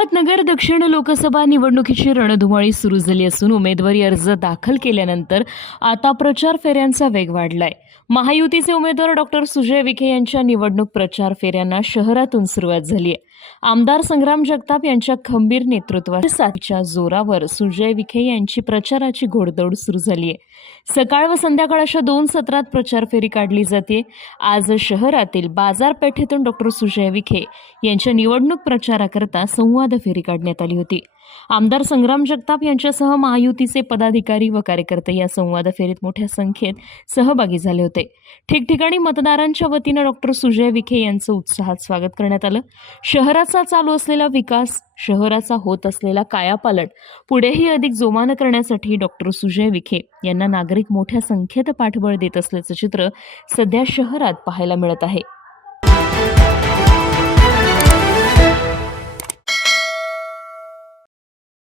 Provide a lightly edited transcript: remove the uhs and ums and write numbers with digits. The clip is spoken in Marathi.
अहमदनगर दक्षिण लोकसभा निवडणुकीची रणधुमाळी सुरू झाली असून उमेदवारी अर्ज दाखल केल्यानंतर आता प्रचार फेऱ्यांचा वेग वाढलाय. महायुतीचे उमेदवार डॉक्टर सुजय विखे यांच्या निवडणूक प्रचार फेऱ्यांना शहरातून सुरुवात झाली आहे. आमदार संग्राम जगताप यांच्या खंबीर नेतृत्वाच्या साथीच्या जोरावर सुजय विखे यांची प्रचाराची घोडदौड सुरू झाली आहे. सकाळ व संध्याकाळ अशा 2 सत्रात प्रचार फेरी काढली जाते. आज शहरातील बाजारपेठेतून डॉक्टर सुजय विखे यांच्या निवडणूक प्रचाराकरता संवाद फेरी काढण्यात आली होती. आमदार संग्राम जगताप यांच्यासह महायुतीचे पदाधिकारी व कार्यकर्ते या संवाद फेरीत मोठ्या संख्येत सहभागी झाले होते. ठिकठिकाणी मतदारांच्या वतीनं डॉक्टर सुजय विखे यांचं उत्साहात स्वागत करण्यात आलं. शहराचा चालू असलेला विकास, शहराचा होत असलेला कायापालट पुढेही अधिक जोमानं करण्यासाठी डॉक्टर सुजय विखे यांना नागरिक मोठ्या संख्येत पाठबळ देत असल्याचं चित्र सध्या शहरात पाहायला मिळत आहे.